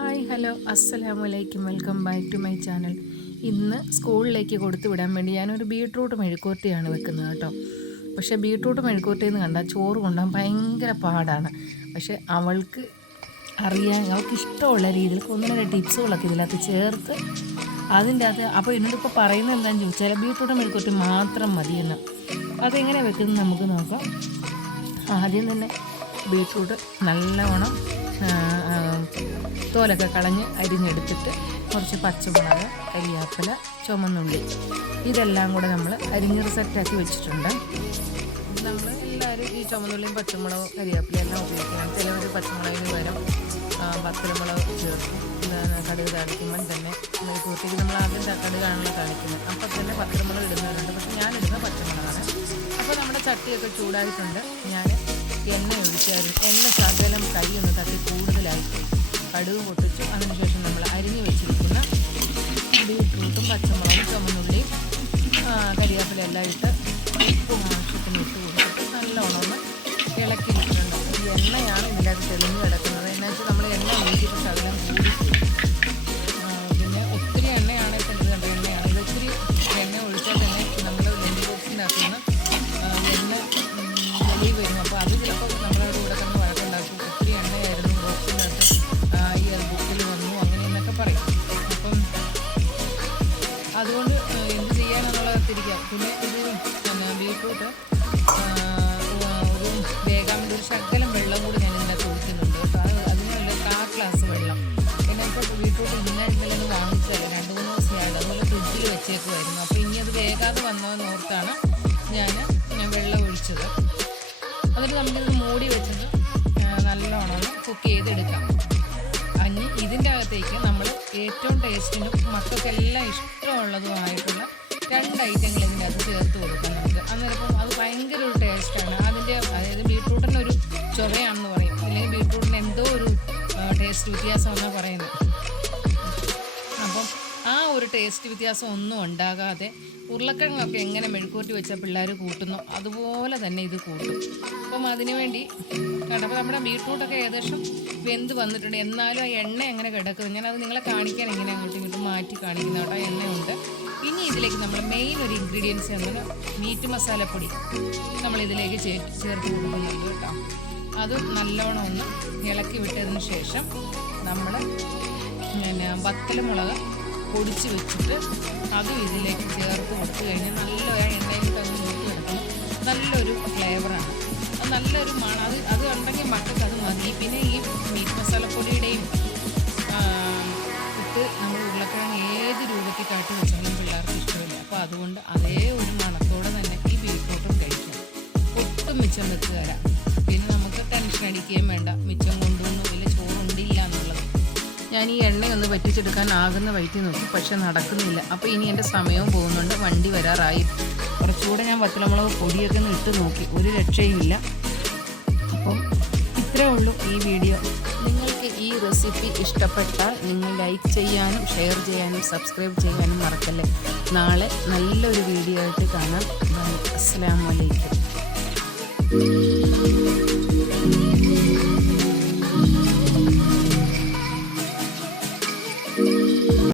Hi hello അസ്സലാമലൈക്കും welcome back to my channel. ഇന്ന് സ്കൂളിലേക്ക് കൊടുത്തു വിടാൻ വേണ്ടി ഞാനൊരു ബീട്രൂട്ട് മെഴുക്കുവരട്ടിയാണ് വെക്കുന്നത് കേട്ടോ. പക്ഷേ ബീട്രൂട്ട് മെഴുക്കുവരട്ടിയെന്ന് കണ്ടാൽ ചോറ് കൊണ്ടുപോകാൻ ഭയങ്കര പാടാണ്. പക്ഷേ അവൾക്ക് ഇഷ്ടമുള്ള രീതിയിൽ ഒന്ന് രണ്ട് ടിപ്സുകളൊക്കെ ഇതിനകത്ത് ചേർത്ത് അതിൻ്റെ അകത്ത് അപ്പോൾ എന്നോടിപ്പോൾ പറയുന്നത് എന്താണെന്ന് ചോദിച്ചാൽ ബീട്രൂട്ട് മെഴുക്കുവരട്ടി മാത്രം മതിയെന്ന്. അതെങ്ങനെ വെക്കുന്നത് നമുക്ക് നോക്കാം. ആദ്യം തന്നെ ബീട്രൂട്ട് നല്ലവണ്ണം തോലൊക്കെ കളഞ്ഞ് അരിഞ്ഞെടുത്തിട്ട് കുറച്ച് പച്ചമുളക്, കരിയാപ്പില, ചുമന്നുള്ളി ഇതെല്ലാം കൂടെ നമ്മൾ അരിഞ്ഞ് സെറ്റാക്കി വെച്ചിട്ടുണ്ട്. നമ്മൾ എല്ലാവരും ഈ ചുമന്നുള്ളിയും പച്ചമുളകും കരിയാപ്പില എല്ലാം ഉപയോഗിക്കണം. ചിലവർ പച്ചമുളകിന് പകരം വത്തലമുളക് ചേർക്കും. കടുക് താളിക്കുമ്പോൾ തന്നെ കൂട്ടിക്ക് നമ്മൾ ആദ്യം കടുകാണല്ലോ താളിക്കുന്നത്, അപ്പം തന്നെ വത്തലമുളക് ഇടുന്നവരുണ്ട്. പക്ഷേ ഞാനിടുന്ന പച്ചമുളകാണ്. അപ്പോൾ നമ്മുടെ ചട്ടിയൊക്കെ ചൂടായിട്ടുണ്ട്. ഞാൻ എണ്ണ ഒഴിച്ചായിരുന്നു. എണ്ണ ശകലം കൈ ഒന്ന് തട്ടി കൂടുതലായിട്ട് കടുക് പൊട്ടിച്ചു. അതിനുശേഷം നമ്മൾ അരിഞ്ഞു വെച്ചിരിക്കുന്ന ബീട്രൂട്ടും പച്ചമുളകും ചുമന്നുള്ളിയും കരിയാപ്പില എല്ലാം ഇട്ട് ഉപ്പും ആവശ്യത്തിന് ഇട്ട് കൊടുത്തിട്ട് നല്ലോണം ഒന്ന് ഇളക്കിയിട്ടുണ്ട്. ഈ എണ്ണയാണ് ഇതിൻ്റെ അകത്ത് തെളിഞ്ഞ് കിടക്കുന്നത്. എന്നു വെച്ചാൽ നമ്മൾ എണ്ണ ഒഴിച്ചിട്ട് ശകലം കൂടിപ്പോയി. പിന്നെ ഒത്തിരി എണ്ണയാണെങ്കിൽ തന്നെ ഇത് കണ്ട എണ്ണയാണ്. ഇത് ഒത്തിരി എണ്ണ ഒഴിച്ചാൽ തന്നെ നമ്മുടെ ലഞ്ച് ബോക്സിൻ്റെ അകത്തുനിന്ന് എണ്ണ വെളിയിൽ വരും. അപ്പോൾ അത് ചിലപ്പോൾ നമ്മളവിടെ കൂടെ തന്നെ വഴക്കുണ്ടാക്കും. ഒത്തിരി എണ്ണയായിരുന്നു ബോക്സിൻ്റെ അകത്ത്, ഈ ബുക്കിൽ വന്നു അങ്ങനെയെന്നൊക്കെ പറയും. അപ്പം അതുകൊണ്ട് എന്ത് ചെയ്യാനെന്നുള്ളതിരിക്കാം. പിന്നെ ഇത് ബീട്രൂട്ട് ഒരു വേഗം വേണ്ടി ഒരു ശകലം വെള്ളം കൂടി ഞാൻ ഇതിനകത്ത് ഒഴിക്കുന്നുണ്ട് കേട്ടോ. അതിനുള്ള 1/4 ഗ്ലാസ് വെള്ളം. പിന്നെ ഇപ്പോൾ ബീട്രൂട്ട് ഇന്നലെ വാങ്ങിച്ചല്ല, 2-3 ദിവസമായിട്ട് അതുപോലെ ഫ്രിഡ്ജിൽ വെച്ചേക്കുമായിരുന്നു. അപ്പോൾ ഇനി അത് വേഗാതെ വന്നതെന്ന് ഓർത്താണ് ഞാൻ വെള്ളം ഒഴിച്ചത്. എന്നിട്ട് നമ്മളിത് മൂടി വെച്ചത് നല്ലോണം കുക്ക് ചെയ്തെടുക്കാം. അഞ്ഞ് ഇതിൻ്റെ അകത്തേക്ക് നമ്മൾ ഏറ്റവും ടേസ്റ്റിനും മക്കൾക്കെല്ലാം ഇഷ്ടമുള്ളതുമായിട്ടുള്ള 2 ഐറ്റങ്ങൾ ഇതിൻ്റെ അകത്ത് ചേർത്ത് കൊടുക്കാം നമുക്ക്. അന്നേരം അത് ഭയങ്കര ഒരു ടേസ്റ്റാണ്. അതായത് ബീട്രൂട്ടിനൊരു ചൊവയാണെന്ന് പറയും, അല്ലെങ്കിൽ ബീട്രൂട്ടിന് എന്തോ ഒരു ടേസ്റ്റ് വ്യത്യാസമെന്നാണ് പറയുന്നത്. അപ്പം ആ ഒരു ടേസ്റ്റ് വ്യത്യാസം ഒന്നും ഉണ്ടാകാതെ ഉരുളക്കിഴങ്ങൊക്കെ എങ്ങനെ മെഴുക്കുവരട്ടി വെച്ചാൽ പിള്ളേർ കൂട്ടുന്നു അതുപോലെ തന്നെ ഇത് കൂട്ടും. അപ്പം അതിനു വേണ്ടി കണ്ടപ്പോൾ നമ്മുടെ ബീട്രൂട്ടൊക്കെ ഏകദേശം വെന്ത് വന്നിട്ടുണ്ട്. എന്നാലും ആ എണ്ണ എങ്ങനെ കിടക്കുന്നത് ഞാനത് നിങ്ങളെ കാണിക്കാൻ ഇങ്ങനെ അങ്ങോട്ടും ഇങ്ങോട്ടും മാറ്റി കാണിക്കുന്ന കേട്ടോ. എണ്ണയുണ്ട്. ഇനി ഇതിലേക്ക് നമ്മൾ മെയിൻ ഒരു ഇൻഗ്രീഡിയൻസ് എന്നത് മീറ്റ് മസാലപ്പൊടി നമ്മളിതിലേക്ക് ചേർത്ത് കൊടുക്കുന്നുണ്ട് കേട്ടോ. അത് നല്ലോണം ഒന്ന് ഇളക്കി വിട്ടതിന് ശേഷം നമ്മൾ വത്തലമുളക് പൊടിച്ച് വെച്ചിട്ട് അതും ഇതിലേക്ക് ചേർത്ത് കൊടുത്തു കഴിഞ്ഞാൽ നല്ല എണ്ണയിൽ തന്നെ നോക്കി കിടക്കണം. നല്ലൊരു ഫ്ലേവറാണ്, അത് നല്ലൊരു മണം. അത് ഉണ്ടെങ്കിൽ മക്കൾക്ക് അത് മതി. പിന്നെ ഈ മീറ്റ് മസാലപ്പൊടിയുടെയും ഇട്ട് നമ്മൾ ഉരുളക്കിഴങ്ങ് ഏത് രൂപത്തിൽ കാട്ടി വെച്ചാലും പിള്ളേർക്ക് ഇഷ്ടമില്ല. അപ്പോൾ അതുകൊണ്ട് അതേ ഒരു മണത്തോടെ തന്നെ ഈ ബീട്രൂട്ടും കഴിക്കും. ഒട്ടും മിച്ചം വെച്ച് തരാം. പിന്നെ നമുക്ക് ടെൻഷൻ അടിക്കുകയും വേണ്ട, മിച്ചം കൊണ്ടുവന്നു ഇല്ല ചോറുണ്ടില്ല എന്നുള്ളത്. ഞാൻ ഈ എണ്ണയൊന്ന് വറ്റിച്ചെടുക്കാനാകുന്ന വയറ്റി നോക്കി, പക്ഷെ നടക്കുന്നില്ല. അപ്പോൾ ഇനി എൻ്റെ സമയവും പോകുന്നുണ്ട്, വണ്ടി വരാറായി. കുറച്ചുകൂടെ ഞാൻ വത്തലമുളക് പൊടിയൊക്കെ ഒന്ന് ഇട്ട് നോക്കി, ഒരു രക്ഷയുമില്ല. അപ്പം ഇത്രേ ഉള്ളൂ ഈ വീഡിയോ. നിങ്ങൾക്ക് ഈ റെസിപ്പി ഇഷ്ടപ്പെട്ടാൽ നിങ്ങൾ ലൈക്ക് ചെയ്യാനും ഷെയർ ചെയ്യാനും സബ്സ്ക്രൈബ് ചെയ്യാനും മറക്കല്ലേ. നാളെ നല്ലൊരു വീഡിയോ ആയിട്ട് കാണാം. ബൈ. അസ്സലാമു അലൈക്കും.